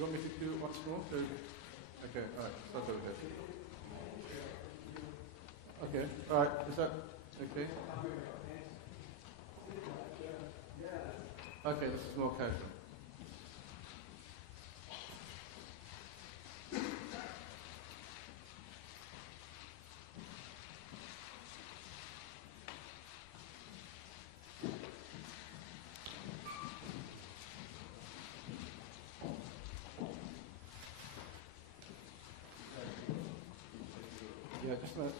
You want me to do it once more? Okay, all right. Start over there. Okay, all right. Is that okay? Okay, this is more casual. Yeah, just a minute.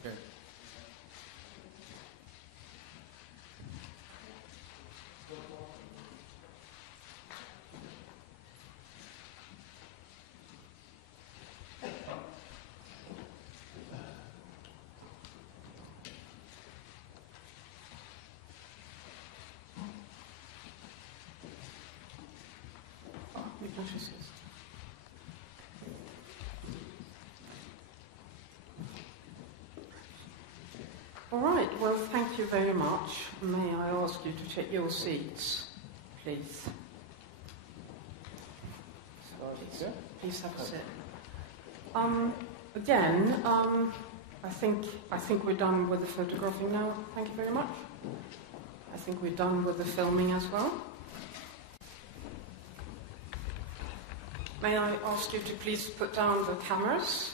Okay. All right, well, thank you very much. May I ask you to take your seats, please? Please have a sit. Again, I think we're done with the photographing now. Thank you very much. I think we're done with the filming as well. May I ask you to please put down the cameras?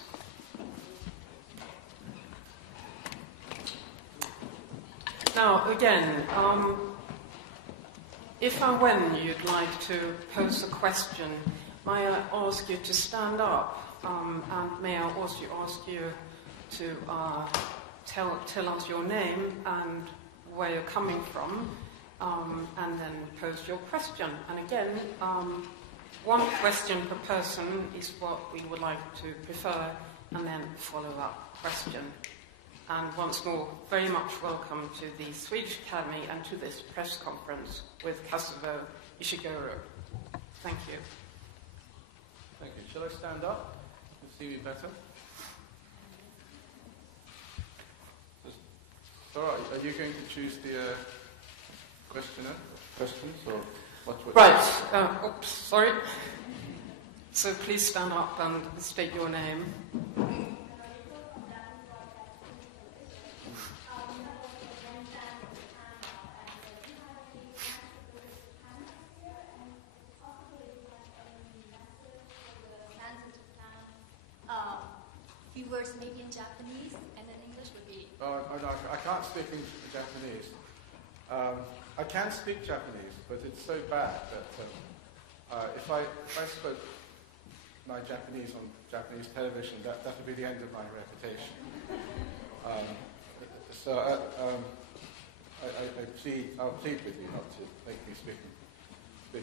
Now, again, if and when you'd like to pose a question, may I ask you to stand up, and may I also ask you to tell us your name and where you're coming from, and then pose your question. And again, one question per person is what we would like to prefer, and then follow-up question. And once more, very much welcome to the Swedish Academy and to this press conference with Kazuo Ishiguro. Thank you. Thank you. Shall I stand up and see me better? All right. Are you going to choose the questions or what? Right. Oops. Sorry. So please stand up and state your name. Few words maybe in Japanese, and then English would be... I can't speak in Japanese. I can speak Japanese, but it's so bad that if I spoke my Japanese on Japanese television, that would be the end of my reputation. I'll plead with you not to make me speak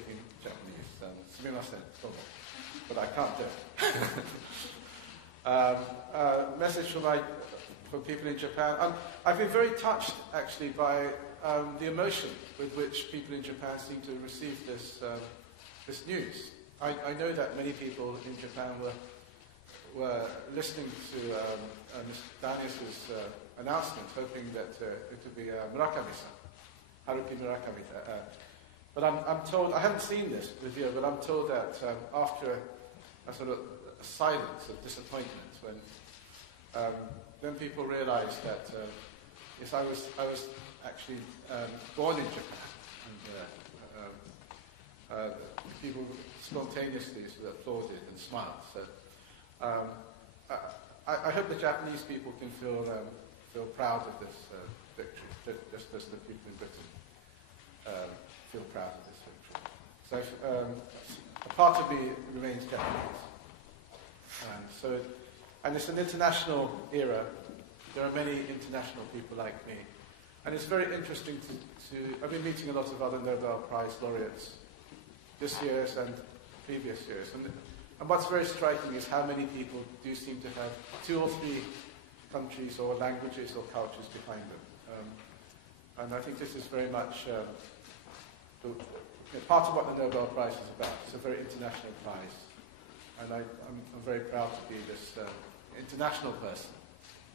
in Japanese. Sumimasen, but I can't do it. Message for people in Japan. I've been very touched, actually, by the emotion with which people in Japan seem to receive this news. I know that many people in Japan were listening to Mr. Danius' announcement, hoping that it would be Murakami-san, Haruki Murakami. But I'm told, I haven't seen this video, but I'm told that after a sort of silence of disappointment when people realised that yes, I was actually born in Japan, and people spontaneously sort of applauded and smiled. So I hope the Japanese people can feel proud of this victory, just as the people in Britain feel proud of this victory. So a part of me remains Japanese. And it's an international era. There are many international people like me. And it's very interesting I've been meeting a lot of other Nobel Prize laureates this year and previous years. And what's very striking is how many people do seem to have 2 or 3 countries or languages or cultures behind them. And I think this is very much part of what the Nobel Prize is about. It's a very international prize. And I'm very proud to be this international person,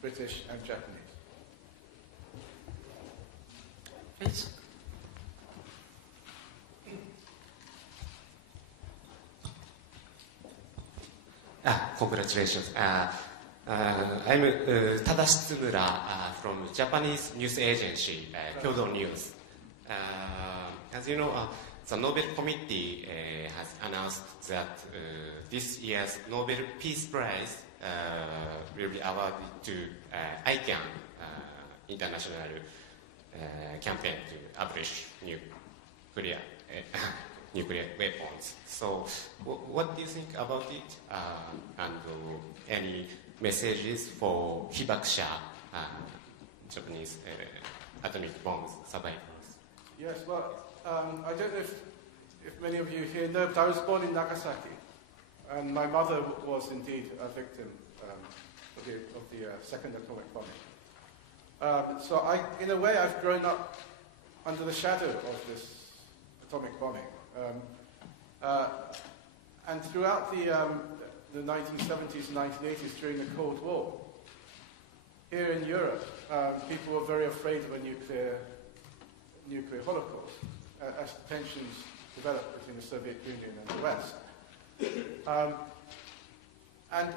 British and Japanese. Please. Congratulations. I'm Tadashi Tsumura from Japanese news agency, Kyodo News. As you know, the Nobel Committee has announced that this year's Nobel Peace Prize will be awarded to ICAN, international campaign to abolish nuclear weapons. So, what do you think about it? And any messages for Hibakusha, Japanese atomic bombs survivors? Yes, well, I don't know if many of you here know, but I was born in Nagasaki, and my mother was indeed a victim of the second atomic bombing. So in a way, I've grown up under the shadow of this atomic bombing. And throughout the 1970s and 1980s, during the Cold War, here in Europe, people were very afraid of a nuclear holocaust as tensions developed between the Soviet Union and the West. And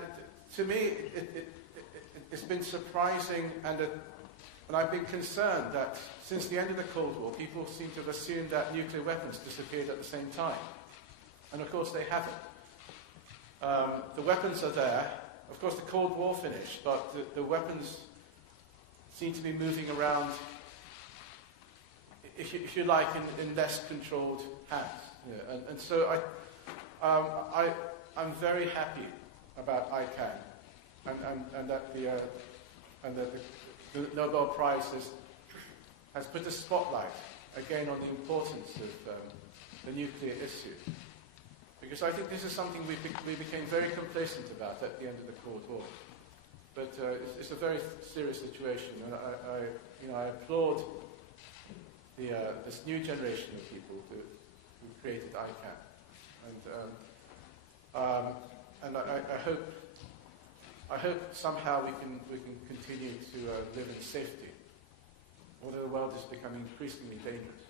to me, it's been surprising, and I've been concerned that since the end of the Cold War, people seem to have assumed that nuclear weapons disappeared at the same time. And of course they haven't. The weapons are there. Of course the Cold War finished, but the weapons seem to be moving around, if you like, in less controlled hands. Yeah, and so I'm very happy about ICAN, and that the Nobel Prize has put a spotlight again on the importance of the nuclear issue. Because I think this is something we became very complacent about at the end of the Cold War. But it's a very serious situation, and I applaud this new generation of people who created ICAN, and I hope somehow we can continue to live in safety, although the world is becoming increasingly dangerous.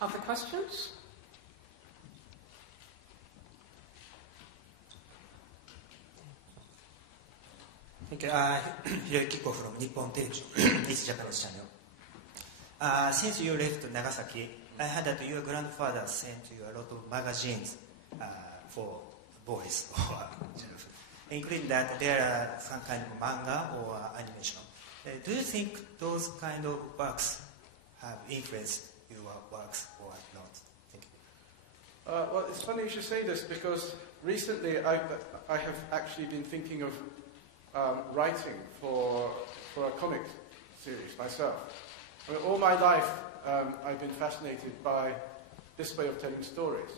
Other questions? Thank you. Hiroki Kiko from Nippon Television, East Japanese channel. Since you left Nagasaki, I heard that your grandfather sent you a lot of magazines for boys, including that there are some kind of manga or animation. Do you think those kind of works have influenced your works or not? Thank you. Well, it's funny you should say this, because recently I have actually been thinking of writing for a comic series myself. I mean, all my life I've been fascinated by this way of telling stories.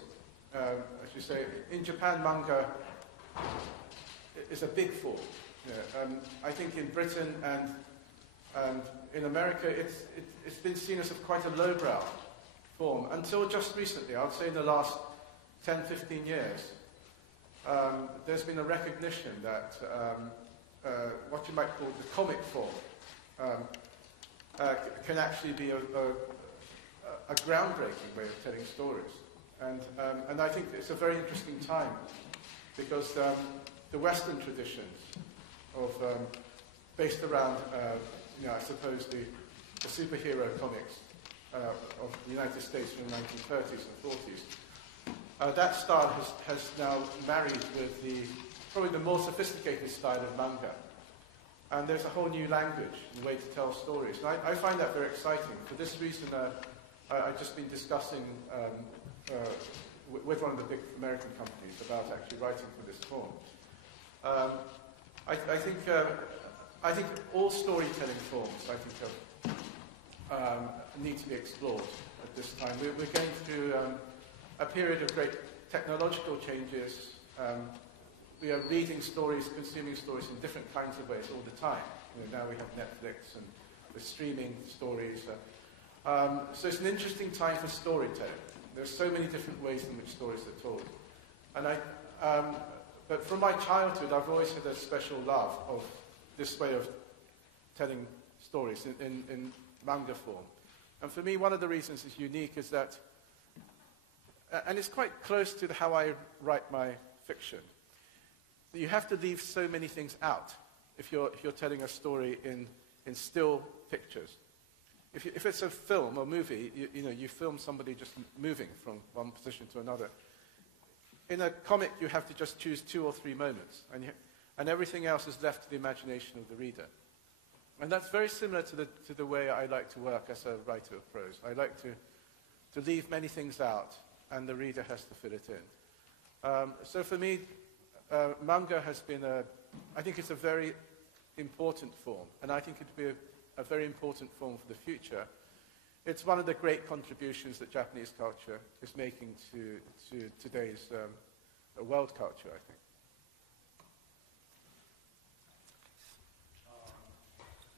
As you say, in Japan, manga is a big form. I think in Britain and in America, it's been seen as quite a lowbrow form until just recently. I would say in the last 10, 15 years, there's been a recognition that what you might call the comic form can actually be a groundbreaking way of telling stories. And I think it's a very interesting time, because the Western traditions of based around, I suppose the superhero comics of the United States from the 1930s and 40s, that style has now married with probably the more sophisticated style of manga. And there's a whole new language and way to tell stories. And I find that very exciting. For this reason, I've just been discussing with one of the big American companies about actually writing for this form. I think all storytelling forms, need to be explored at this time. We're going through a period of great technological changes. We are reading stories, consuming stories in different kinds of ways all the time. Now we have Netflix and we're streaming stories. So it's an interesting time for storytelling. There's so many different ways in which stories are told. And but from my childhood, I've always had a special love of this way of telling stories in manga form. And for me, one of the reasons it's unique is that and it's quite close to how I write my fiction. You have to leave so many things out if you're telling a story in still pictures. If it's a film or movie, you film somebody just moving from one position to another. In a comic, you have to just choose 2 or 3 moments, and everything else is left to the imagination of the reader. And that's very similar to the way I like to work as a writer of prose. I like to leave many things out, and the reader has to fill it in. So for me, manga has been I think it's a very important form, and I think it would be a very important form for the future. It's one of the great contributions that Japanese culture is making to today's world culture, I think.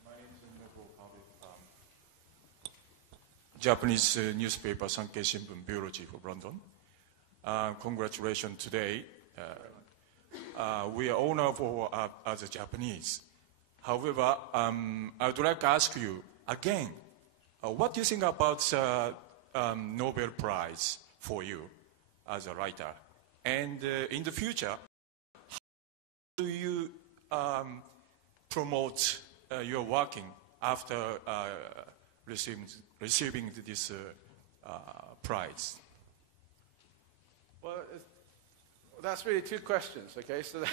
My name is Novel Japanese newspaper Sankei Shimbun Bureau Chief of London. Congratulations today. We are honorable as a Japanese. However, I would like to ask you again, what do you think about Nobel Prize for you as a writer? And in the future, how do you promote your working after receiving this prize? Well, that's really 2 questions, okay? So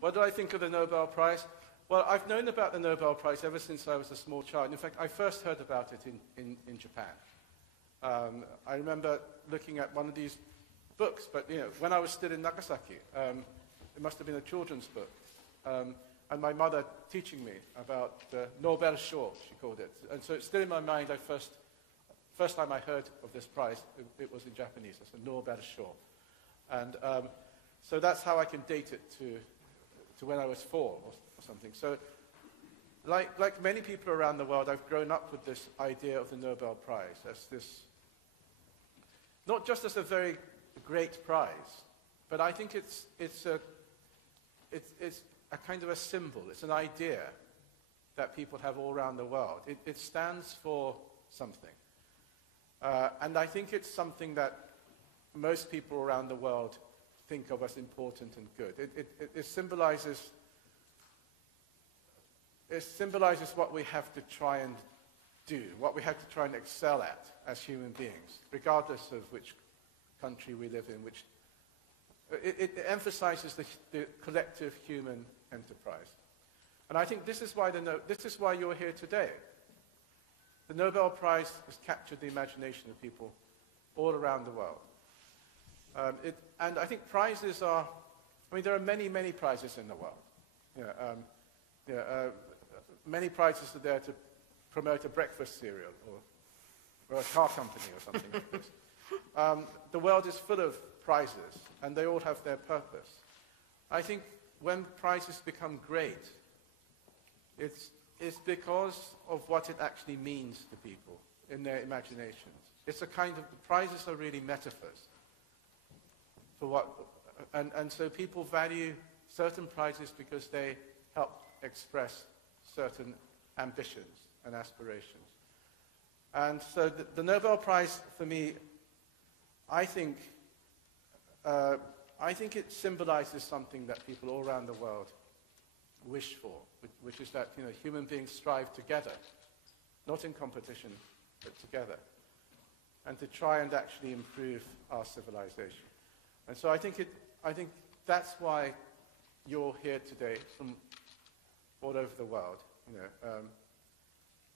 what do I think of the Nobel Prize? Well, I've known about the Nobel Prize ever since I was a small child. In fact, I first heard about it in Japan. I remember looking at one of these books, but when I was still in Nagasaki, it must have been a children's book, and my mother teaching me about the Nobel Shore, she called it. And so it's still in my mind. First time I heard of this prize, it was in Japanese. It's a Nobel Shore. And so that's how I can date it to when I was 4 or something. So like many people around the world, I've grown up with this idea of the Nobel Prize as this, not just as a very great prize, but I think it's a kind of a symbol. It's an idea that people have all around the world. It stands for something. And I think it's something that most people around the world think of as important and good. It symbolizes what we have to try and do, what we have to try and excel at as human beings, regardless of which country we live in. It emphasizes the collective human enterprise. And I think this is why you're here today. The Nobel Prize has captured the imagination of people all around the world. And I think prizes are, there are many, many prizes in the world. Many prizes are there to promote a breakfast cereal or a car company or something like this. The world is full of prizes, and they all have their purpose. I think when prizes become great, it's because of what it actually means to people in their imaginations. The prizes are really metaphors for what, and so people value certain prizes because they help express certain ambitions and aspirations. And so the Nobel Prize, for me, I think it symbolizes something that people all around the world wish for, which is that human beings strive together, not in competition, but together, and to try and actually improve our civilization. And so I think that's why you're here today from all over the world.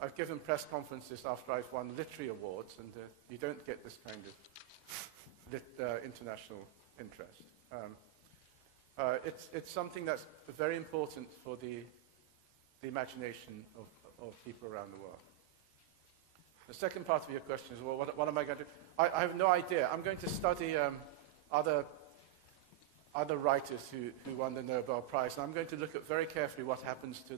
I've given press conferences after I've won literary awards, and you don't get this kind of international interest. It's something that's very important for the imagination of people around the world. The second part of your question is, well, what am I going to do? I have no idea. I'm going to study other writers who won the Nobel Prize, and I'm going to look at very carefully what happens to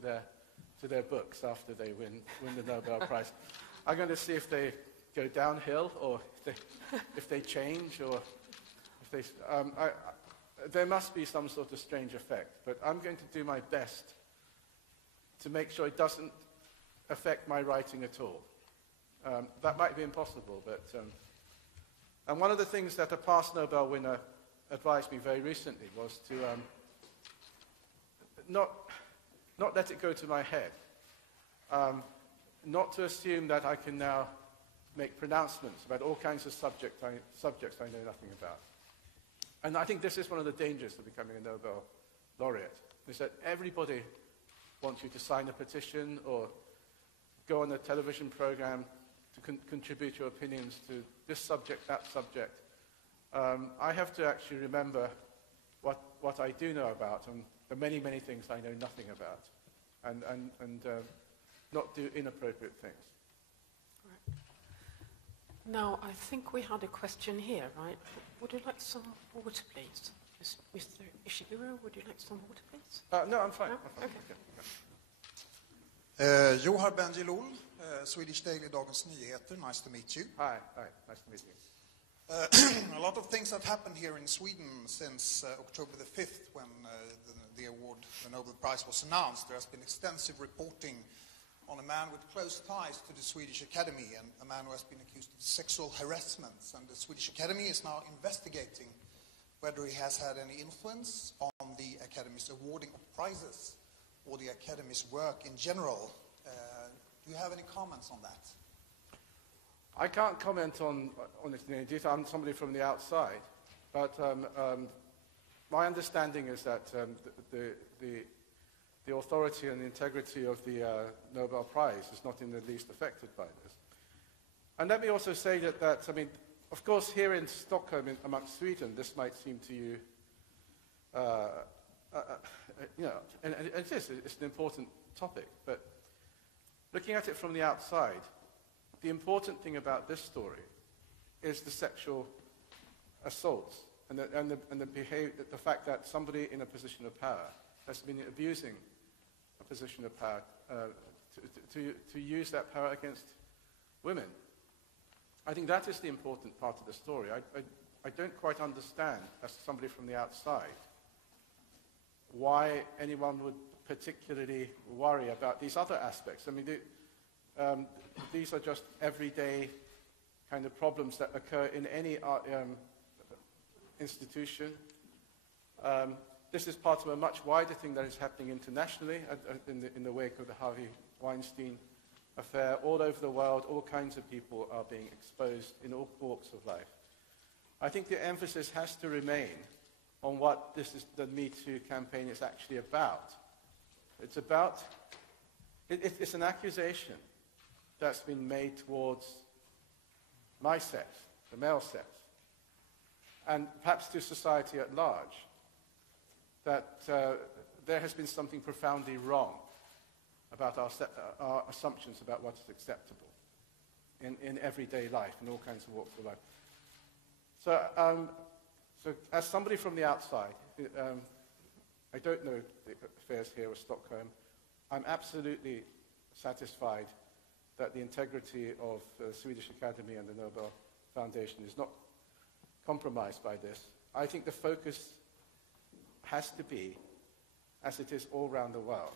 their books after they win the Nobel Prize. I'm going to see if they go downhill, or if they change, or if they. There must be some sort of strange effect, but I'm going to do my best to make sure it doesn't affect my writing at all. That might be impossible, but And one of the things that a past Nobel winner advised me very recently was to not let it go to my head, not to assume that I can now make pronouncements about all kinds of subjects I know nothing about. And I think this is one of the dangers of becoming a Nobel laureate, is that everybody wants you to sign a petition or go on a television program to contribute your opinions to this subject, that subject. I have to actually remember what I do know about and the many, many things I know nothing about, and not do inappropriate things. Right. Now, I think we had a question here, right? Would you like some water, please? Mr. Ishiguro, would you like some water, please? No, I'm fine. No? I'm fine. Okay. Johar Benjilul, Swedish Daily Dagens Nyheter. Nice to meet you. Hi, nice to meet you. A lot of things have happened here in Sweden since October the 5th, when the award, the Nobel Prize, was announced. There has been extensive reporting on a man with close ties to the Swedish Academy, and a man who has been accused of sexual harassment. And the Swedish Academy is now investigating whether he has had any influence on the Academy's awarding of prizes or the Academy's work in general. Do you have any comments on that? I can't comment on it in any detail. I'm somebody from the outside, but my understanding is that the authority and the integrity of the Nobel Prize is not in the least affected by this. And let me also say that I mean, of course, here in Stockholm, amongst Sweden, this might seem to you, you know, and it's an important topic, but looking at it from the outside, the important thing about this story is the sexual assaults and the fact that somebody in a position of power has been abusing a position of power to use that power against women. I think that is the important part of the story. I don't quite understand, as somebody from the outside, why anyone would particularly worry about these other aspects. I mean, these are just everyday kind of problems that occur in any institution. This is part of a much wider thing that is happening internationally in the wake of the Harvey Weinstein affair. All over the world, all kinds of people are being exposed in all walks of life. I think the emphasis has to remain on what the Me Too campaign is actually about. It's about, it's an accusation that's been made towards my sex, the male sex, and perhaps to society at large, that there has been something profoundly wrong about our assumptions about what is acceptable in everyday life, in all kinds of walks of life. So as somebody from the outside, I don't know the affairs here of Stockholm. I'm absolutely satisfied that the integrity of the Swedish Academy and the Nobel Foundation is not compromised by this. I think the focus has to be, as it is all around the world,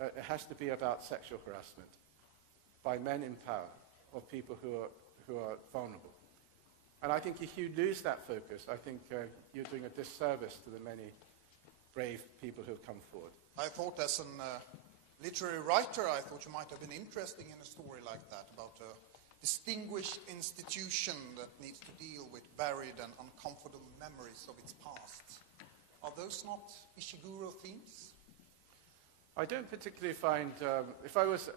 it has to be about sexual harassment by men in power of people who are vulnerable. And I think if you lose that focus, I think you're doing a disservice to the many brave people who have come forward. I thought, as a literary writer, I thought you might have been interested in a story like that, about a distinguished institution that needs to deal with varied and uncomfortable memories of its past. Are those not Ishiguro themes? I don't particularly find, if I was,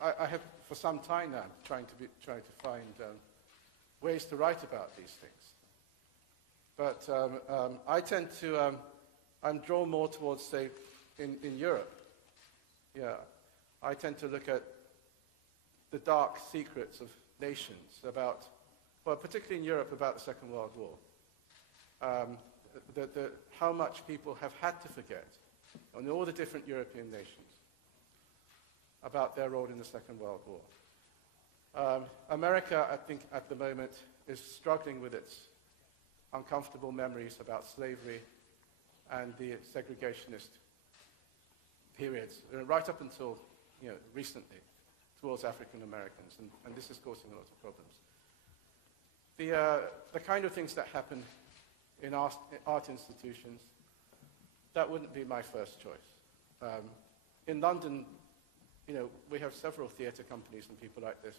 I have for some time now trying to find ways to write about these things. But I tend to, I'm drawn more towards, say, in Europe. Yeah, I tend to look at the dark secrets of nations about, well, particularly in Europe, about the Second World War. How much people have had to forget on all the different European nations about their role in the Second World War. America, I think, at the moment, is struggling with its uncomfortable memories about slavery and the segregationist periods, right up until recently, towards African Americans, and this is causing a lot of problems. the kind of things that happen in art institutions, that wouldn't be my first choice. In London, we have several theatre companies and people like this.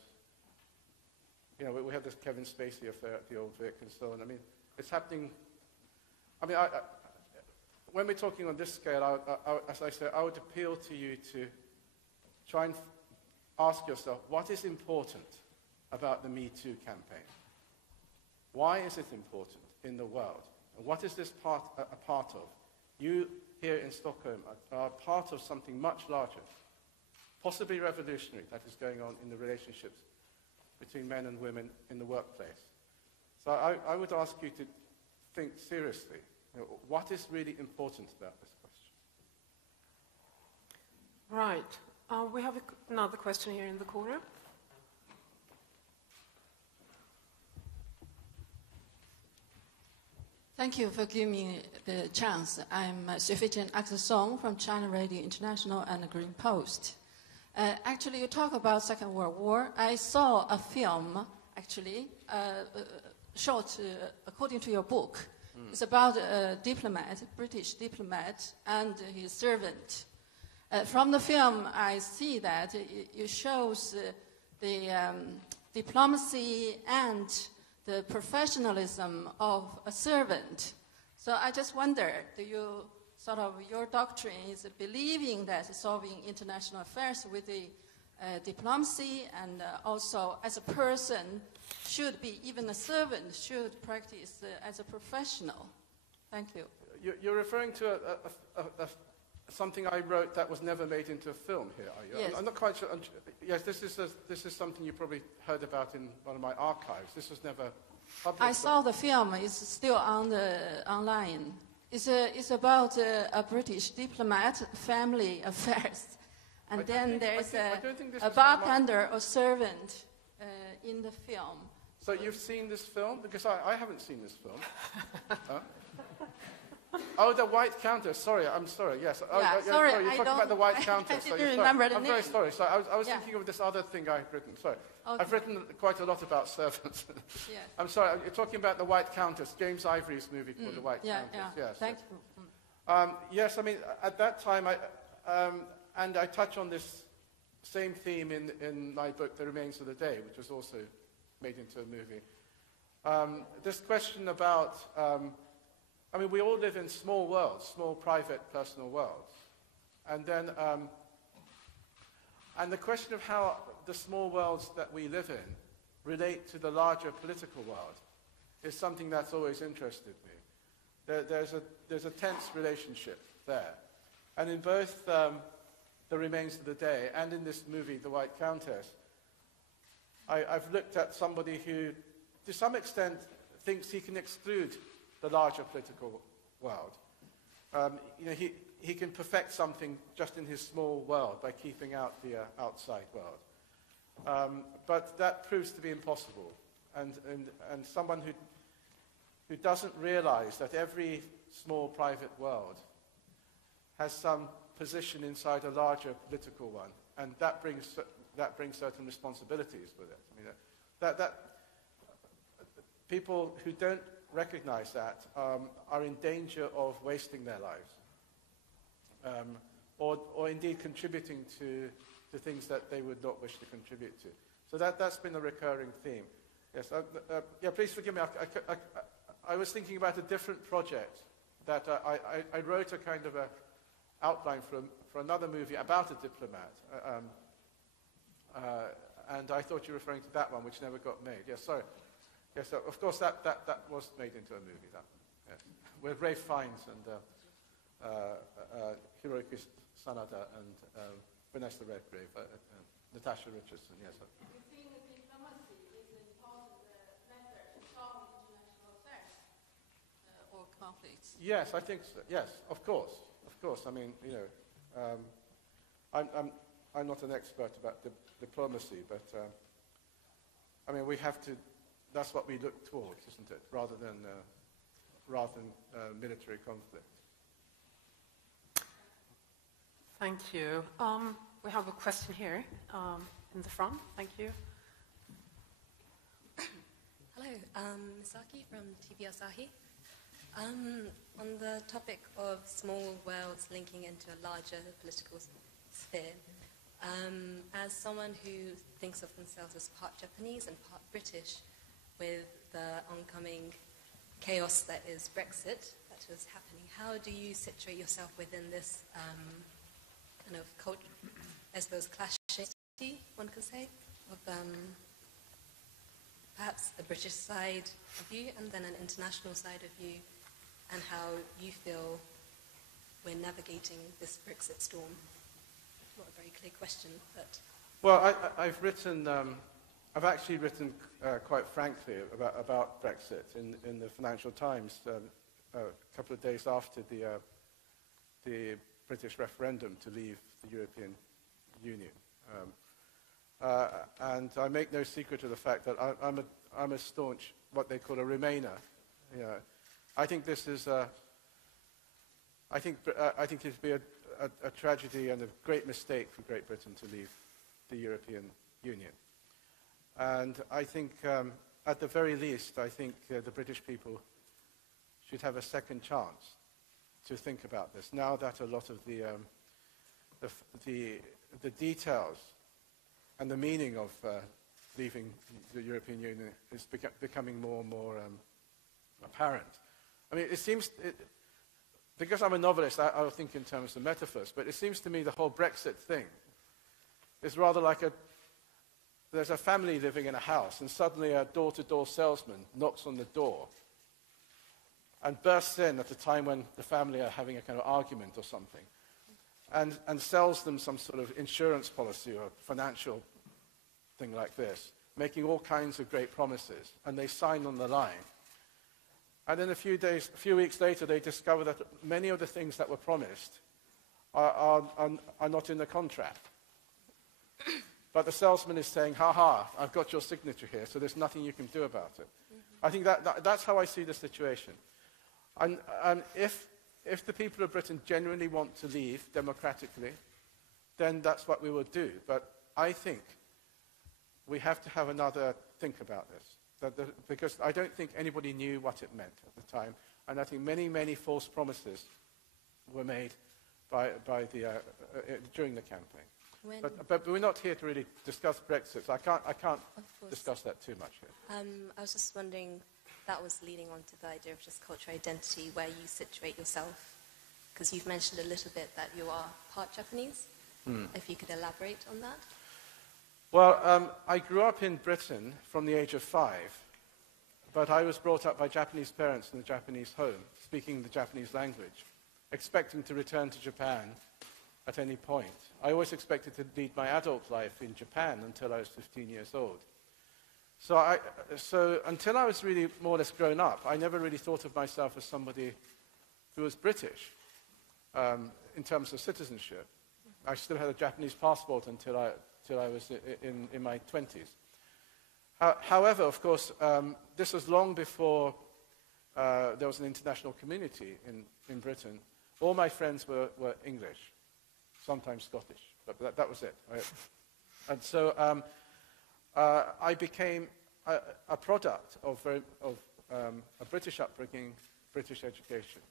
We have this Kevin Spacey affair at the Old Vic and so on. I mean, it's happening. I mean, when we're talking on this scale, as I say, I would appeal to you to try and ask yourself, what is important about the Me Too campaign? Why is it important in the world? And what is this a part of? You here in Stockholm are part of something much larger, possibly revolutionary, that is going on in the relationships between men and women in the workplace. So I would ask you to think seriously, what is really important about this question? Right. We have another question here in the corner. Thank you for giving me the chance. I'm Sufjan Aksesong from China Radio International and the Green Post. Actually, you talk about Second World War. I saw a film, actually, short, according to your book. It's about a diplomat, a British diplomat, and his servant. From the film, I see that it shows the diplomacy and the professionalism of a servant. So I just wonder, do you your doctrine is believing that solving international affairs with the diplomacy and also as a person should be, even a servant should practice as a professional? Thank you. You're referring to something I wrote that was never made into a film here, are you? Yes. I'm not quite sure. Yes, this is something you probably heard about in one of my archives. This was never published. I saw the film. It's still online. It's about a British diplomat, family affairs. And then there's a bartender or servant in the film. So you've seen this film? Because I haven't seen this film. Huh? Oh, the White Countess. Sorry, I'm sorry. Yes. Sorry, you're talking about the White Countess. I didn't remember the name. I'm very sorry. So I was thinking of this other thing I've written. Sorry. Okay. I've written quite a lot about servants. Yes. I'm sorry. You're talking about the White Countess, James Ivory's movie called The White Countess. Yeah. Yes. Thank you. Yes, I mean, at that time, and I touch on this same theme in my book, The Remains of the Day, which was also made into a movie. This question about, I mean, we all live in small worlds, small, private, personal worlds. And then, and the question of how the small worlds that we live in relate to the larger political world is something that's always interested me. There's a tense relationship there. And in both The Remains of the Day and in this movie, The White Countess, I've looked at somebody who, to some extent, thinks he can exclude the larger political world. He can perfect something just in his small world by keeping out the outside world. But that proves to be impossible. And someone who doesn't realize that every small private world has some position inside a larger political one, and that brings certain responsibilities with it. I mean, that people who don't recognize that are in danger of wasting their lives, or indeed contributing to things that they would not wish to contribute to. So that's been a recurring theme. Yes, please forgive me. I was thinking about a different project that I wrote a kind of a outline for another movie about a diplomat, and I thought you were referring to that one, which never got made. Yes, sorry. Yes, of course that was made into a movie. Yes. With Ralph Fiennes and Hiroyuki Sanada and Vanessa Redgrave, Natasha Richardson. Yes. You think diplomacy is an important method to solve international affairs or conflicts? Yes, I think so. Yes, of course. I mean, I'm not an expert about diplomacy, but I mean, we have to. That's what we look towards, isn't it? Rather than military conflict. Thank you. We have a question here in the front. Thank you. Hello. Misaki from TV Asahi. On the topic of small worlds linking into a larger political sphere, as someone who thinks of themselves as part Japanese and part British, with the oncoming chaos that is Brexit that is happening, how do you situate yourself within this kind of culture, I suppose, clashing, one could say, of perhaps a British side of you and then an international side of you, and how you feel we're navigating this Brexit storm? Not a very clear question, but... Well, I've actually written quite frankly about Brexit in the Financial Times a couple of days after the British referendum to leave the European Union. And I make no secret of the fact that I'm a staunch, what they call a Remainer. You know, I think this is I think it would be a tragedy and a great mistake for Great Britain to leave the European Union. And I think, at the very least, I think the British people should have a second chance to think about this. Now that a lot of the details and the meaning of leaving the European Union is becoming more and more apparent. I mean, it seems, because I'm a novelist, I'll think in terms of metaphors, but it seems to me the whole Brexit thing is rather like there's a family living in a house, and suddenly a door-to-door salesman knocks on the door and bursts in at a time when the family are having a kind of argument or something, and sells them some sort of insurance policy or financial thing like this, making all kinds of great promises, and they sign on the line. And then a few weeks later, they discover that many of the things that were promised are not in the contract. But the salesman is saying, ha, I've got your signature here, so there's nothing you can do about it. Mm-hmm. I think that's how I see the situation. And if the people of Britain genuinely want to leave democratically, then that's what we will do. But I think we have to have another think about this, because I don't think anybody knew what it meant at the time, and I think many, many false promises were made during the campaign. But we're not here to really discuss Brexit, so I can't discuss that too much here. I was just wondering, that was leading on to the idea of just cultural identity, where you situate yourself, because you've mentioned a little bit that you are part Japanese. If you could elaborate on that. Well, I grew up in Britain from the age of 5, but I was brought up by Japanese parents in a Japanese home, speaking the Japanese language, expecting to return to Japan at any point. I always expected to lead my adult life in Japan until I was 15 years old. So until I was really more or less grown up, I never really thought of myself as somebody who was British in terms of citizenship. I still had a Japanese passport until I was in my 20s. However, of course, this was long before there was an international community in Britain. All my friends were English, sometimes Scottish, but that was it. Right? And so I became a product of a British upbringing, British education.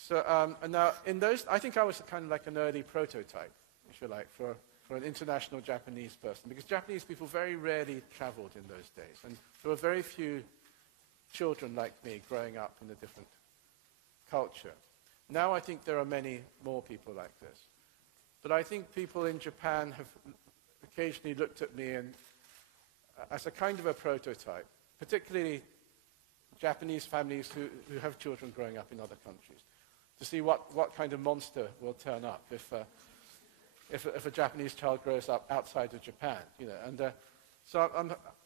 So and now in those, I think I was kind of like an early prototype, if you like, for an international Japanese person, because Japanese people very rarely traveled in those days, and there were very few children like me growing up in a different culture. Now I think there are many more people like this. But I think people in Japan have occasionally looked at me as a kind of a prototype, particularly Japanese families who have children growing up in other countries, to see what kind of monster will turn up if a Japanese child grows up outside of Japan. You know, and so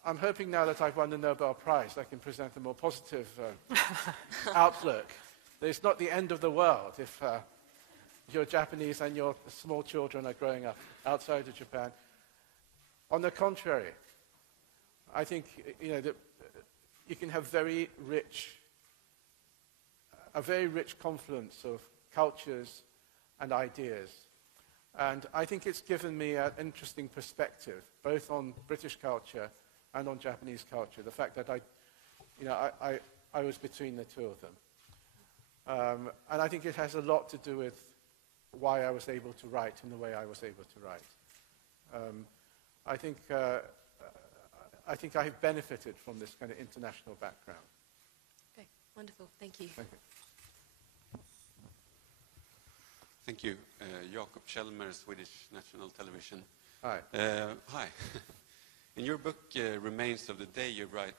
I'm hoping now that I've won the Nobel Prize, I can present a more positive outlook. It's not the end of the world if you're Japanese and your small children are growing up outside of Japan. On the contrary, I think that you can have a very rich confluence of cultures and ideas. And I think it's given me an interesting perspective, both on British culture and on Japanese culture. The fact that I was between the two of them. And I think it has a lot to do with why I was able to write in the way I was able to write. I think I have benefited from this kind of international background. Okay, wonderful. Thank you. Thank you. Thank you. Jakob Kjellmer, Swedish National Television. Hi. Hi. In your book, Remains of the Day, you write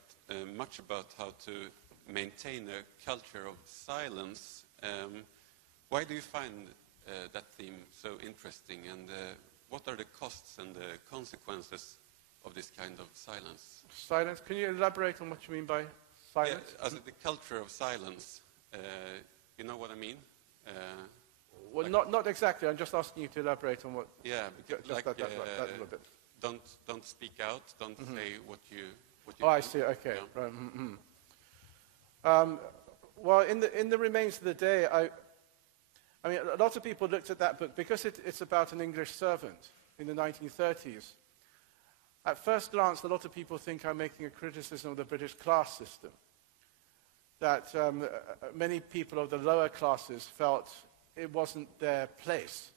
much about how to maintain a culture of silence. Why do you find that theme so interesting, and what are the costs and the consequences of this kind of silence? Silence? Can you elaborate on what you mean by silence? Yeah, the culture of silence. You know what I mean? Well, not exactly. I'm just asking you to elaborate on what. Yeah, because just that little bit. Don't speak out. Don't say what you. Oh, I see. Okay. Yeah. Right. Well, in the Remains of the Day, I mean, a lot of people looked at that book because it's about an English servant in the 1930s. At first glance, a lot of people think I'm making a criticism of the British class system. That many people of the lower classes felt it wasn't their place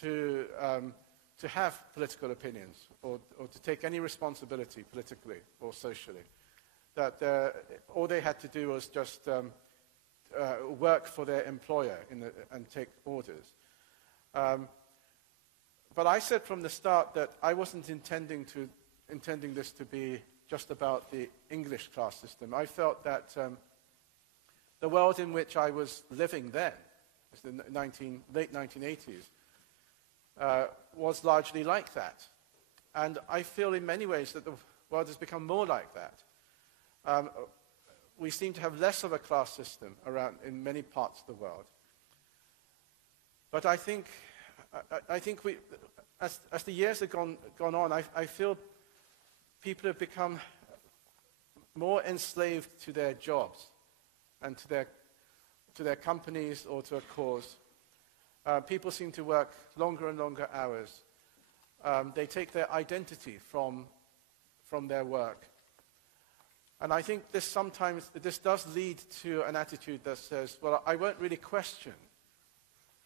to have political opinions or to take any responsibility politically or socially. That all they had to do was just work for their employer and take orders. But I said from the start that I wasn't intending this to be just about the English class system. I felt that the world in which I was living then, the late 1980s, was largely like that. And I feel in many ways that the world has become more like that. We seem to have less of a class system around in many parts of the world. But I think we, as the years have gone on, I feel people have become more enslaved to their jobs and to their companies or to a cause. People seem to work longer and longer hours. They take their identity from their work. And I think this does lead to an attitude that says, well, I won't really question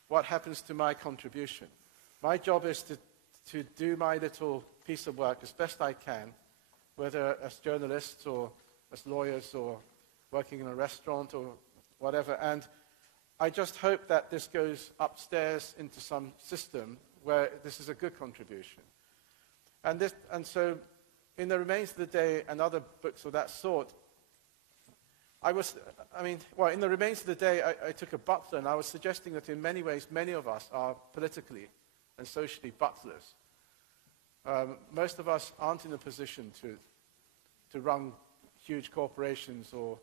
what happens to my contribution. My job is to do my little piece of work as best I can, whether as journalists or as lawyers or working in a restaurant or whatever. And I just hope that this goes upstairs into some system where this is a good contribution. And so in The Remains of the Day and other books of that sort, in The Remains of the Day, I took a butler, and I was suggesting that in many ways, many of us are politically and socially butlers. Most of us aren't in a position to run huge corporations or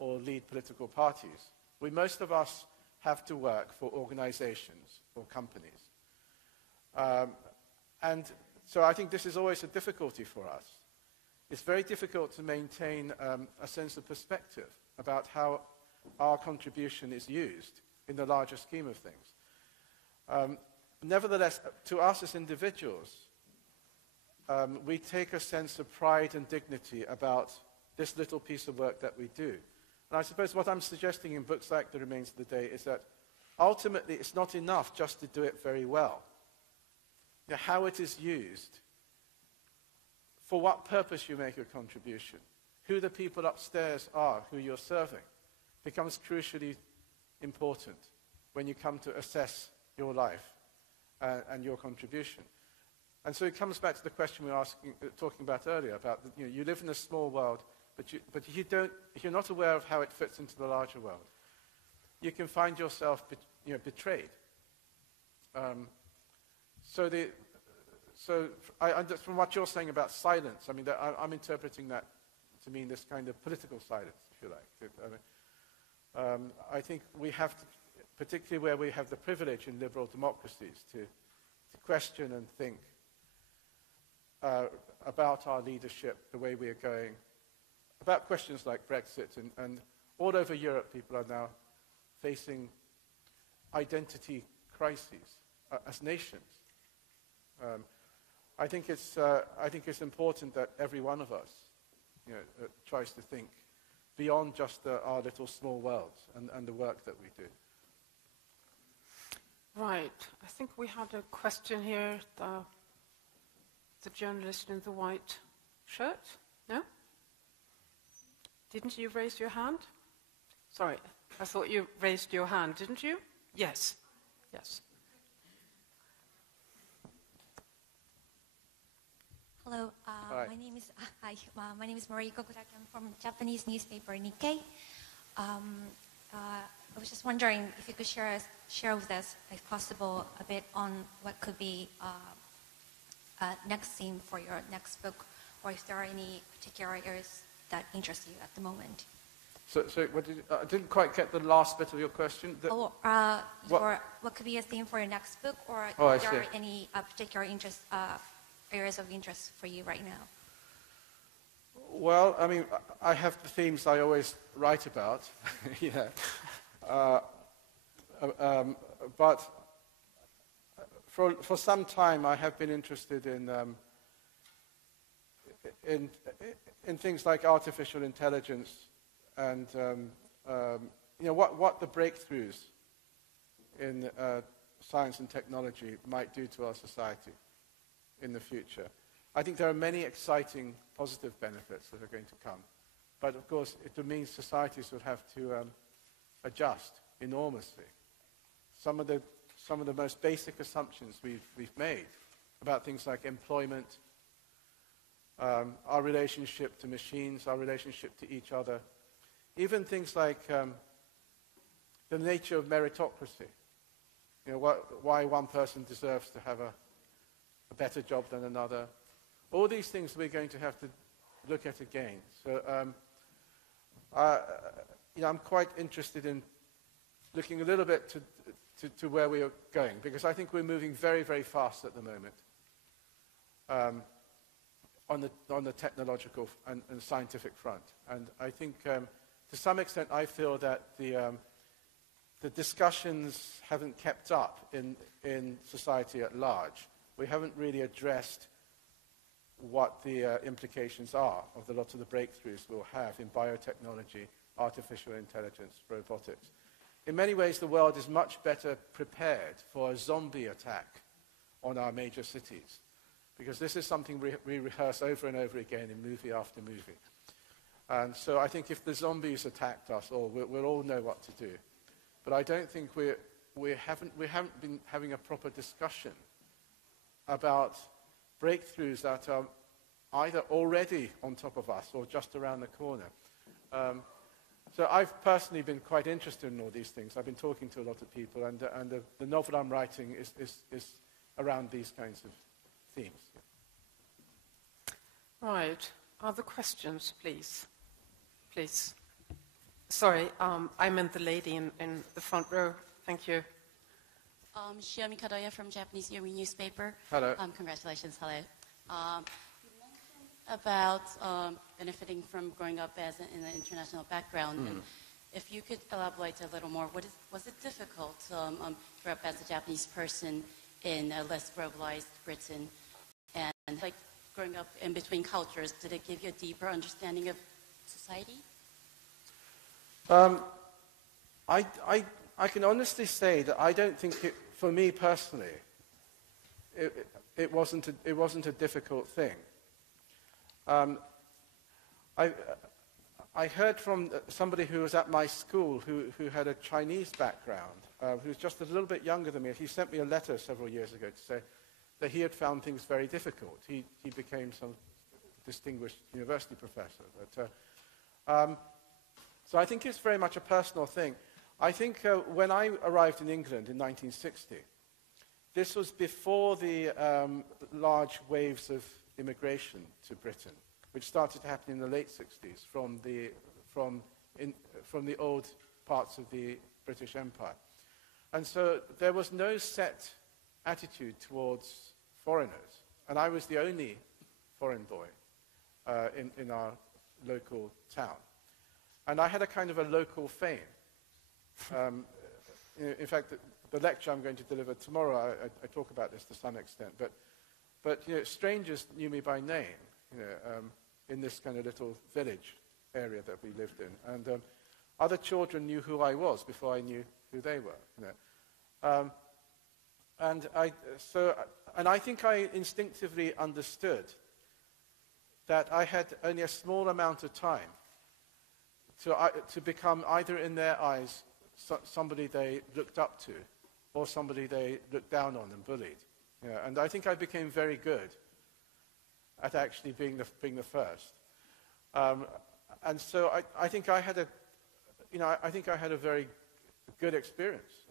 lead political parties. Most of us have to work for organizations or companies. And so I think this is always a difficulty for us. It's very difficult to maintain a sense of perspective about how our contribution is used in the larger scheme of things. Nevertheless, to us as individuals, we take a sense of pride and dignity about this little piece of work that we do. And I suppose what I'm suggesting in books like The Remains of the Day is that ultimately it's not enough just to do it very well. How it is used, for what purpose you make a contribution, who the people upstairs are who you're serving, becomes crucially important when you come to assess your life and your contribution. And so it comes back to the question we were talking about earlier, about you live in a small world, but if you're not aware of how it fits into the larger world, you can find yourself betrayed. From what you're saying about silence, I'm interpreting that to mean this kind of political silence, if you like. I think we have to, particularly where we have the privilege in liberal democracies, to question and think about our leadership, the way we are going, about questions like Brexit. And all over Europe, people are now facing identity crises as nations. I think it's important that every one of us tries to think beyond just our little small worlds and the work that we do. Right. I think we had a question here. The journalist in the white shirt? No? Didn't you raise your hand? Sorry, I thought you raised your hand, didn't you? Yes. Yes. Hello, my name is Mariko Kutaki. I'm from Japanese newspaper Nikkei. I was just wondering if you could share with us, if possible, a bit on what could be next theme for your next book, or if there are any particular areas that interest you at the moment. So I didn't quite get the last bit of your question. What could be a theme for your next book, or if there are any particular areas of interest for you right now? Well, I mean, I have the themes I always write about, but for some time I have been interested in things like artificial intelligence and what the breakthroughs in science and technology might do to our society in the future. I think there are many exciting positive benefits that are going to come. But of course, it means societies would have to adjust enormously. Some of the most basic assumptions we've made about things like employment, our relationship to machines, our relationship to each other, even things like the nature of meritocracy. Why one person deserves to have a better job than another. All these things we're going to have to look at again. So I'm quite interested in looking a little bit to where we are going, because I think we're moving very, very fast at the moment on the technological and scientific front. And I think to some extent I feel that the discussions haven't kept up in society at large. We haven't really addressed what the implications are of lots of the breakthroughs we'll have in biotechnology, artificial intelligence, robotics. In many ways, the world is much better prepared for a zombie attack on our major cities, because this is something we rehearse over and over again in movie after movie. And so I think if the zombies attacked us all, we'll all know what to do. But I don't think we haven't been having a proper discussion about breakthroughs that are either already on top of us or just around the corner. So I've personally been quite interested in all these things. I've been talking to a lot of people, and the novel I'm writing is around these kinds of themes. Right. Other questions, please? Please. Sorry, I meant the lady in the front row. Thank you. Shiomi Kadoya from Japanese Yomi newspaper. Hello. Congratulations. Hello. You mentioned about benefiting from growing up in an international background. And if you could elaborate a little more, was it difficult to grow up as a Japanese person in a less globalized Britain? And like growing up in between cultures, did it give you a deeper understanding of society? I can honestly say that I don't think for me personally, it wasn't a difficult thing. I heard from somebody who was at my school who had a Chinese background, who was just a little bit younger than me. He sent me a letter several years ago to say that he had found things very difficult. He became some distinguished university professor. But, so I think it's very much a personal thing. I think when I arrived in England in 1960, this was before the large waves of immigration to Britain, which started to happen in the late 60s from the old parts of the British Empire. And so there was no set attitude towards foreigners. And I was the only foreign boy in our local town. And I had a kind of a local fame. In fact, the lecture I'm going to deliver tomorrow, I talk about this to some extent. But strangers knew me by name, in this kind of little village area that we lived in. And other children knew who I was before I knew who they were. You know. And I think I instinctively understood that I had only a small amount of time to become either in their eyes somebody they looked up to or somebody they looked down on and bullied. You know, and I think I became very good at actually being the first. And so I think I had a very good experience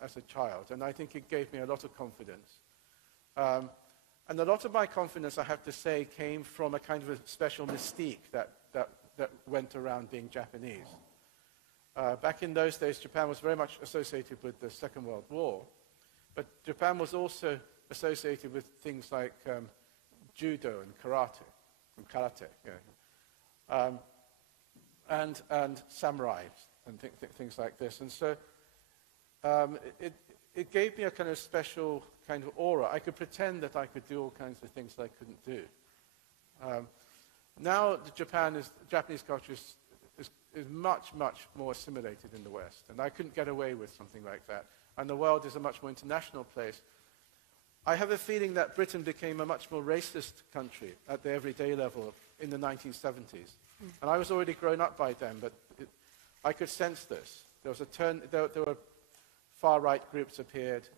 as a child, and I think it gave me a lot of confidence. And a lot of my confidence, I have to say, came from a kind of a special mystique that went around being Japanese. Back in those days, Japan was very much associated with the Second World War, but Japan was also associated with things like judo and karate, yeah. And samurai and things like this. And so it gave me a kind of special kind of aura. I could pretend that I could do all kinds of things that I couldn't do. Now Japanese culture is much, much more assimilated in the West, and I couldn't get away with something like that. And the world is a much more international place. I have a feeling that Britain became a much more racist country at the everyday level in the 1970s. And I was already grown up by then, but I could sense this. There was a turn. There were far-right groups appeared.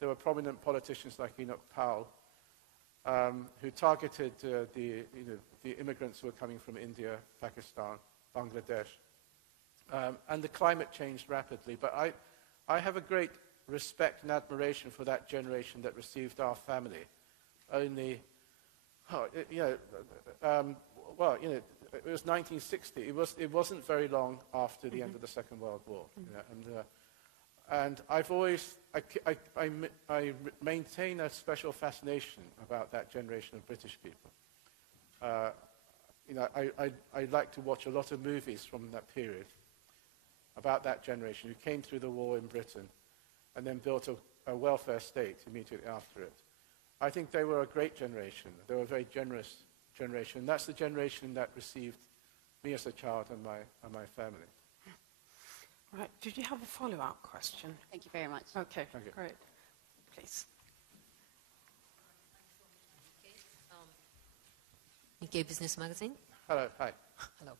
There were prominent politicians like Enoch Powell who targeted the immigrants who were coming from India, Pakistan, Bangladesh. And the climate changed rapidly. But I have a great respect and admiration for that generation that received our family. Only, it was 1960. It wasn't very long after the end of the Second World War. And I've always, I maintain a special fascination about that generation of British people. I like to watch a lot of movies from that period about that generation who came through the war in Britain and then built a welfare state immediately after it. I think they were a great generation. They were a very generous generation. That's the generation that received me as a child and my family. Right. Did you have a follow-up question? Thank you very much. Okay, Thank you. great. Please. Nikkei Business Magazine. Hello, hi. Hello.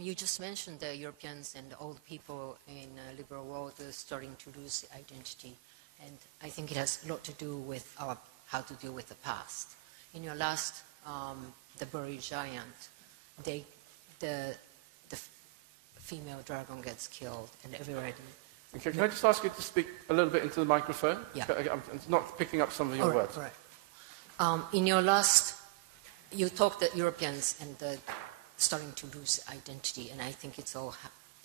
You just mentioned the Europeans and old people in the liberal world starting to lose identity, and I think it has a lot to do with how to deal with the past. In your last, The Buried Giant, the female dragon gets killed, and everybody... Okay, can I just ask you to speak a little bit into the microphone? Yeah. I'm not picking up some of your words. All right. In your last, you talked that Europeans and starting to lose identity, and I think it's all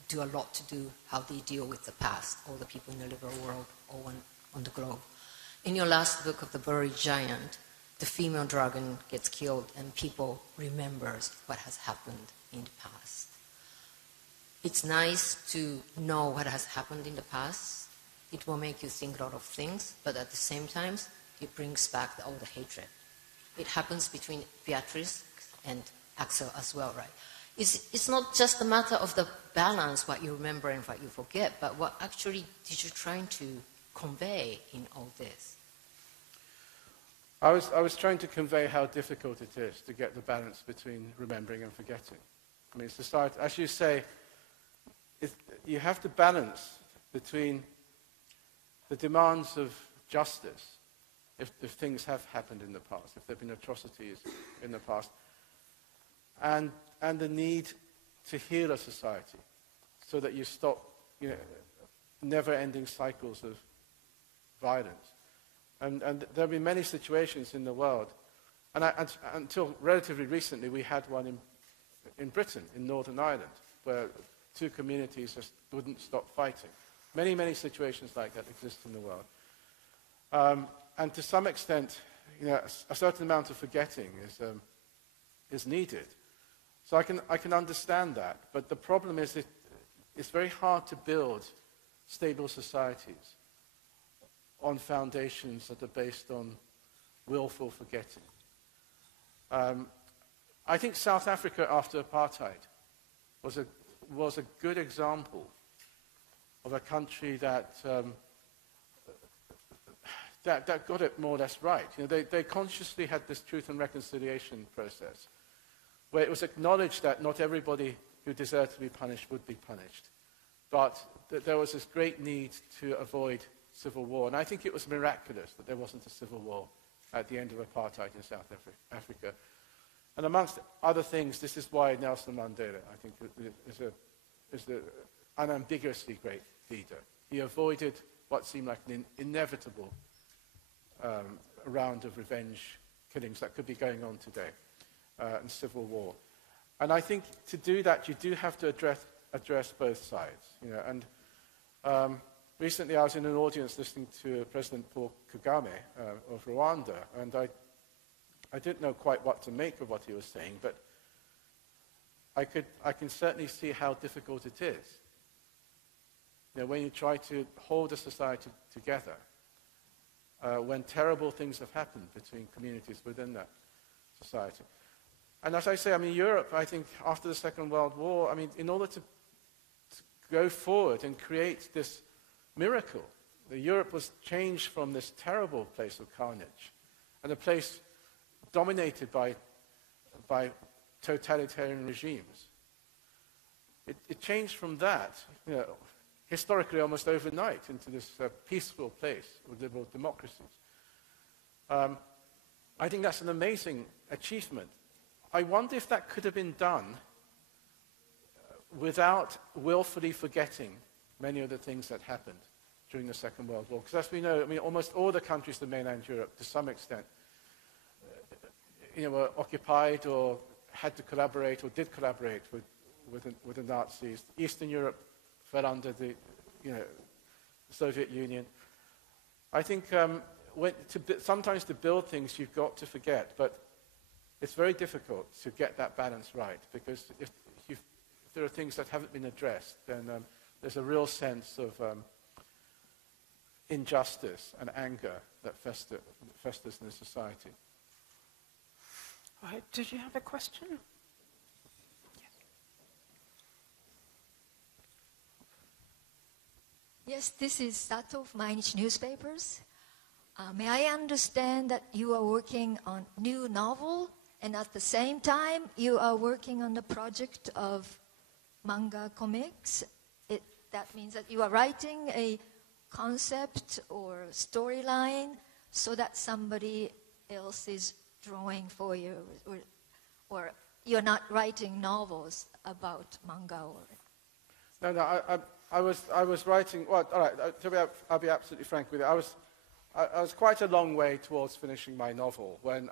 do a lot to do how they deal with the past, all the people in the liberal world, all on the globe. In your last book of The Buried Giant, the female dragon gets killed, and people remembers what has happened in the past. It's nice to know what has happened in the past. It will make you think a lot of things, but at the same time, it brings back all the hatred. It happens between Beatrice and Axel as well, right? It's not just a matter of the balance, what you remember and what you forget, but what actually did you trying to convey in all this? I was trying to convey how difficult it is to get the balance between remembering and forgetting. I mean, society, as you say, you have to balance between the demands of justice, if things have happened in the past, if there have been atrocities in the past, and the need to heal a society so that you stop never-ending cycles of violence. And there have been many situations in the world, and until relatively recently we had one in Britain, in Northern Ireland, where two communities just wouldn't stop fighting. Many, many situations like that exist in the world. And to some extent, a certain amount of forgetting is needed. So I can understand that, but the problem is it's very hard to build stable societies on foundations that are based on willful forgetting. I think South Africa after apartheid was a good example of a country that got it more or less right. You know, they consciously had this truth and reconciliation process, where it was acknowledged that not everybody who deserved to be punished would be punished, but that there was this great need to avoid civil war. And I think it was miraculous that there wasn't a civil war at the end of apartheid in South Africa. And amongst other things, this is why Nelson Mandela, I think, is an unambiguously great leader. He avoided what seemed like an inevitable round of revenge killings that could be going on today, and civil war. And I think to do that, you do have to address both sides. You know, and recently I was in an audience listening to President Paul Kagame of Rwanda, and I didn't know quite what to make of what he was saying, but I can certainly see how difficult it is. You know, when you try to hold a society together, when terrible things have happened between communities within that society. And as I say, I mean, Europe, I think, after the Second World War, I mean, in order to go forward and create this miracle, Europe was changed from this terrible place of carnage and a place dominated by totalitarian regimes. It changed from that, you know, historically almost overnight, into this peaceful place with liberal democracies. I think that's an amazing achievement. I wonder if that could have been done without willfully forgetting many of the things that happened during the Second World War. Because as we know, I mean, almost all the countries of mainland Europe, to some extent, you know, were occupied or had to collaborate or did collaborate with the Nazis. Eastern Europe fell under the, you know, Soviet Union. I think sometimes to build things, you've got to forget, but it's very difficult to get that balance right, because if there are things that haven't been addressed, then there's a real sense of injustice and anger that festers in the society. All right, did you have a question? Yes, this is Sato of Mainichi Newspapers. May I understand that you are working on new novel, and at the same time you are working on the project of manga comics? That means that you are writing a concept or storyline so that somebody else is drawing for you, or you're not writing novels about manga? Or No, I was writing. Well, all right. I'll be absolutely frank with you. I was quite a long way towards finishing my novel when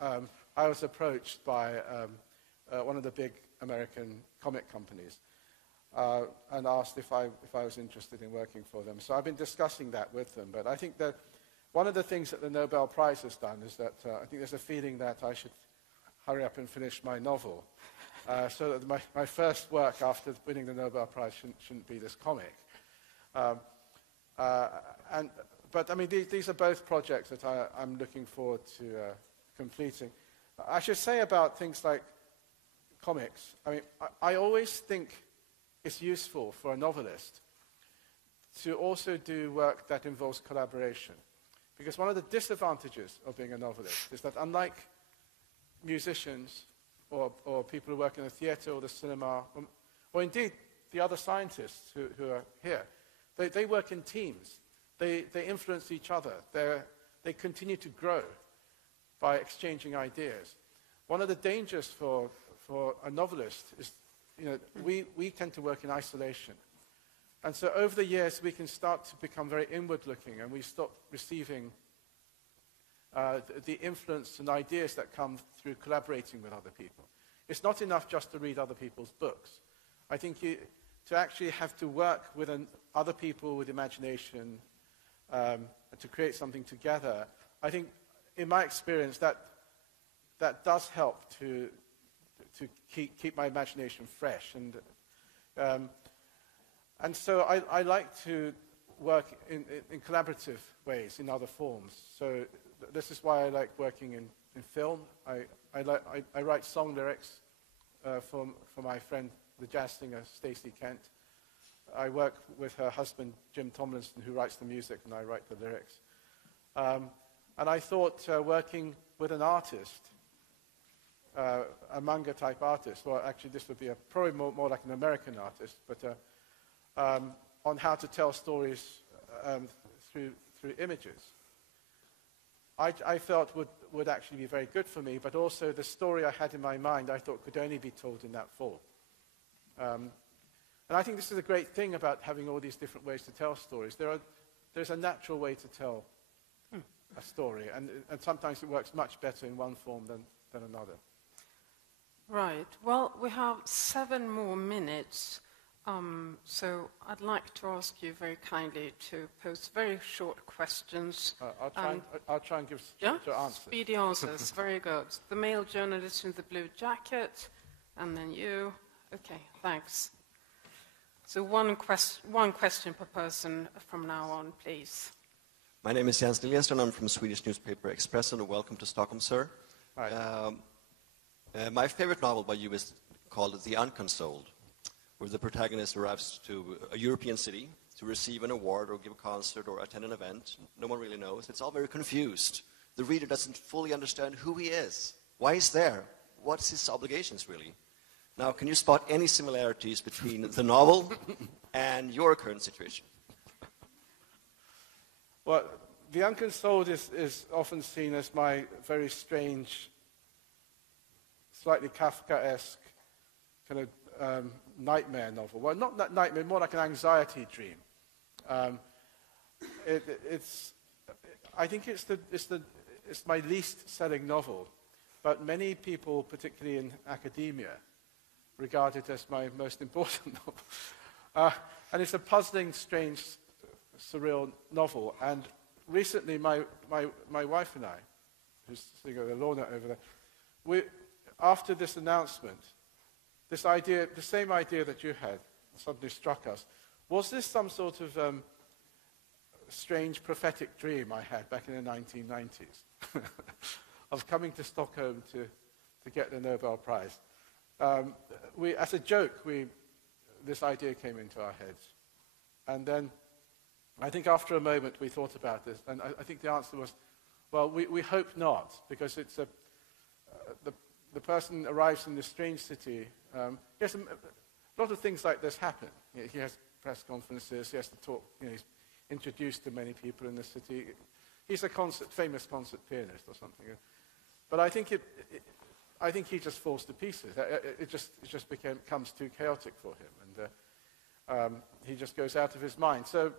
I was approached by one of the big American comic companies and asked if I was interested in working for them. So I've been discussing that with them. But I think that one of the things that the Nobel Prize has done is that I think there's a feeling that I should hurry up and finish my novel. So that my first work after winning the Nobel Prize shouldn't be this comic. But I mean, these are both projects that I'm looking forward to completing. I should say about things like comics, I mean, I always think it's useful for a novelist to also do work that involves collaboration. Because one of the disadvantages of being a novelist is that unlike musicians or people who work in the theatre or the cinema, or indeed the other scientists who are here, they work in teams. They influence each other. They continue to grow by exchanging ideas. One of the dangers for a novelist is, you know, we tend to work in isolation. And so over the years, we can start to become very inward-looking, and we stop receiving the influence and ideas that come through collaborating with other people. It's not enough just to read other people's books. I think to actually have to work with other people with imagination to create something together, I think, in my experience, that does help to keep my imagination fresh. And so I like to work in collaborative ways, in other forms. So this is why I like working in film. I write song lyrics for my friend, the jazz singer Stacey Kent. I work with her husband, Jim Tomlinson, who writes the music, and I write the lyrics. And I thought working with an artist, a manga-type artist, well, actually this would be probably more like an American artist, but on how to tell stories through images, I felt would actually be very good for me, but also the story I had in my mind I thought could only be told in that form. And I think this is a great thing about having all these different ways to tell stories. There's a natural way to tell a story, and sometimes it works much better in one form than another. Right. Well, we have 7 more minutes, so I'd like to ask you very kindly to pose very short questions. I'll try and give answers. Speedy answers. Very good. The male journalist in the blue jacket, and then you. Okay, thanks. So one question per person from now on, please. My name is Jens Liljeström. I'm from Swedish newspaper Expressen, and welcome to Stockholm, sir. Hi. My favorite novel by you is called The Unconsoled, where the protagonist arrives to a European city to receive an award or give a concert or attend an event. No one really knows. It's all very confused. The reader doesn't fully understand who he is, why he's there, what's his obligations really. Now, can you spot any similarities between the novel and your current situation? Well, The Unconsoled is often seen as my very strange, slightly Kafkaesque kind of nightmare novel. Well, not nightmare, more like an anxiety dream. I think it's my least-selling novel, but many people, particularly in academia, regard it as my most important novel. And it's a puzzling, strange, surreal novel. And recently, my wife and I, who's sitting over Lorna over there, after this announcement, this idea, the same idea that you had, suddenly struck us. Was this some sort of strange prophetic dream I had back in the 1990s of coming to Stockholm to get the Nobel Prize? As a joke, this idea came into our heads. And then I think after a moment we thought about this, and I think the answer was, well, we hope not, because it's the person arrives in this strange city. Yes, a lot of things like this happen. He has press conferences, he has to talk, he's introduced to many people in the city. He's a famous concert pianist or something. But I think he just falls to pieces. It just becomes too chaotic for him, and he just goes out of his mind. So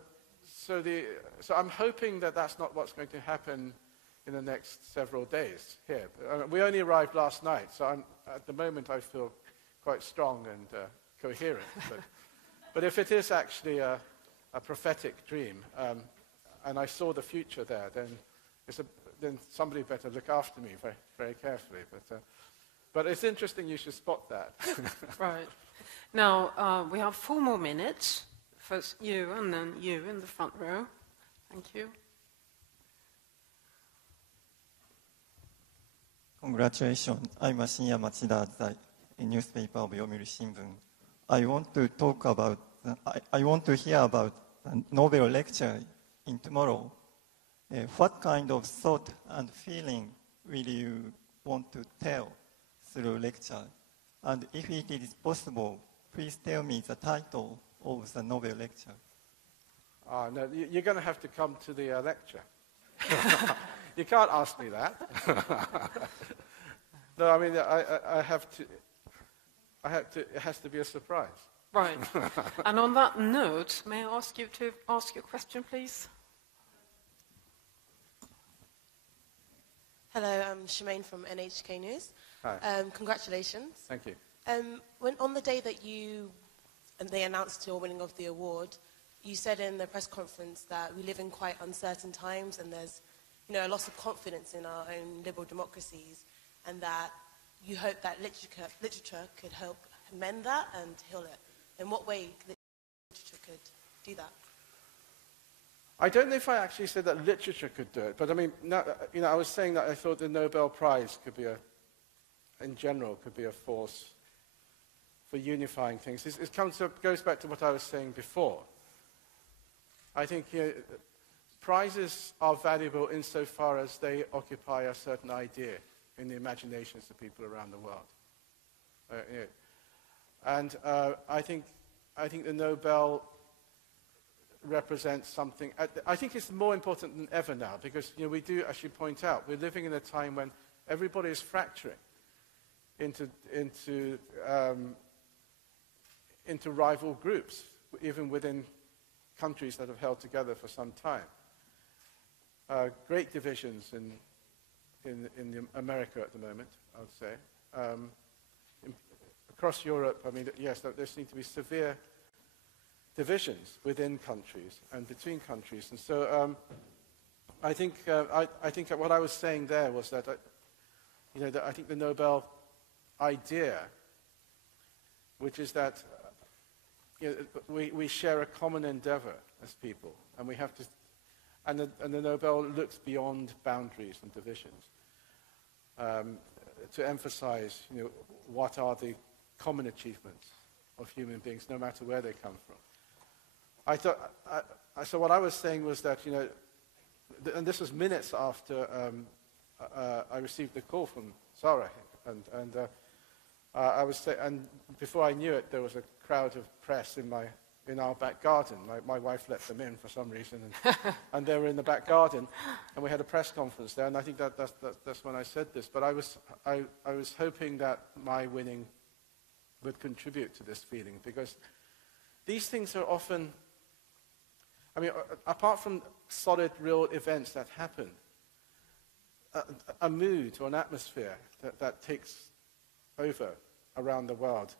I'm hoping that that's not what's going to happen in the next several days here. We only arrived last night, so at the moment I feel quite strong and coherent. But if it is actually a prophetic dream, and I saw the future there, then somebody better look after me very, very carefully. But it's interesting you should spot that. Right. Now, we have 4 more minutes. First you, and then you in the front row. Thank you. Congratulations. I'm Shinya Machida, the newspaper of Yomiuri Shimbun. I want to hear about the Nobel lecture in tomorrow. What kind of thought and feeling will you want to tell through lecture? And if it is possible, please tell me the title of the Nobel lecture. No, you're going to have to come to the lecture. You can't ask me that. No, I mean, I have to. It has to be a surprise. Right. And on that note, may I ask you to ask your question, please? Hello, I'm Shemaine from NHK News. Hi. Congratulations. Thank you. When on the day that they announced your winning of the award, you said in the press conference that we live in quite uncertain times and there's a loss of confidence in our own liberal democracies, and that you hope that literature could help mend that and heal it. In what way literature could do that? I don't know if I actually said that literature could do it, but I mean, I was saying that I thought the Nobel Prize could be in general, could be a force for unifying things. It goes back to what I was saying before. I think prizes are valuable insofar as they occupy a certain idea in the imaginations of people around the world. And I think the Nobel represents something. I think it's more important than ever now because we do actually point out we're living in a time when everybody is fracturing into rival groups, even within countries that have held together for some time. Great divisions in America at the moment, I would say. Across Europe, I mean, yes, there seem to be severe divisions within countries and between countries. And so I think what I was saying there was that, that I think the Nobel idea, which is that we share a common endeavor as people, and we have to, and the Nobel looks beyond boundaries and divisions to emphasize, what are the common achievements of human beings, no matter where they come from. So what I was saying was that, and this was minutes after I received the call from Sarah, and before I knew it, there was a crowd of press in our back garden. My wife let them in for some reason, and they were in the back garden, and we had a press conference there. And I think that's when I said this. But I was hoping that my winning would contribute to this feeling, because these things are often, I mean, apart from solid, real events that happen, a mood or an atmosphere that takes over around the world,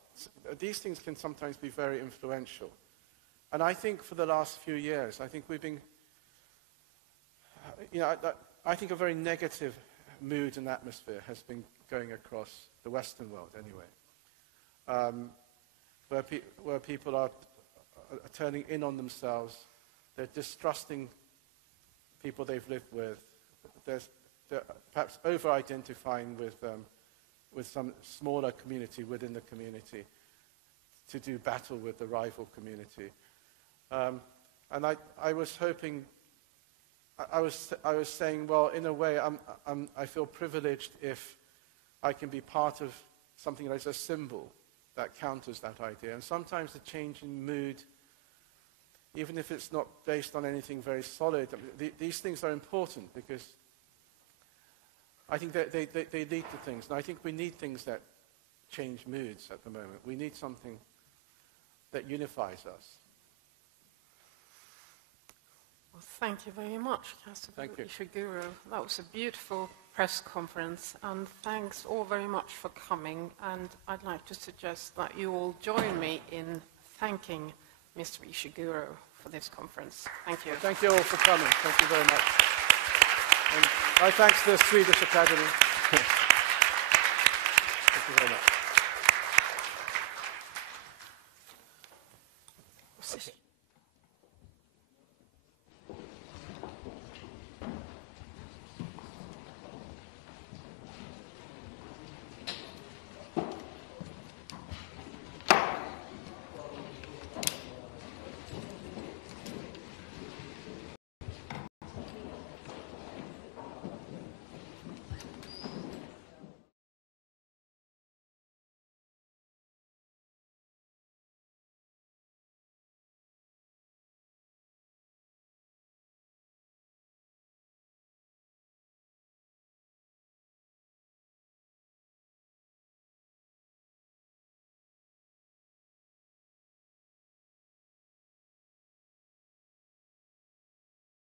these things can sometimes be very influential. And I think for the last few years, I think we've been, I think a very negative mood and atmosphere has been going across the Western world anyway, where people are turning in on themselves, they're distrusting people they've lived with, they're perhaps over-identifying with some smaller community within the community to do battle with the rival community. And I was hoping, I was saying, well, in a way, I feel privileged if I can be part of something that is a symbol that counters that idea. And sometimes the change in mood, even if it's not based on anything very solid, these things are important because I think that they lead to things. And I think we need things that change moods at the moment. We need something that unifies us. Well, thank you very much, Kazuo Ishiguro. That was a beautiful press conference, and thanks all very much for coming. And I'd like to suggest that you all join me in thanking Mr. Ishiguro for this conference. Thank you. Thank you all for coming. Thank you very much. And my thanks to the Swedish Academy. Thank you very much.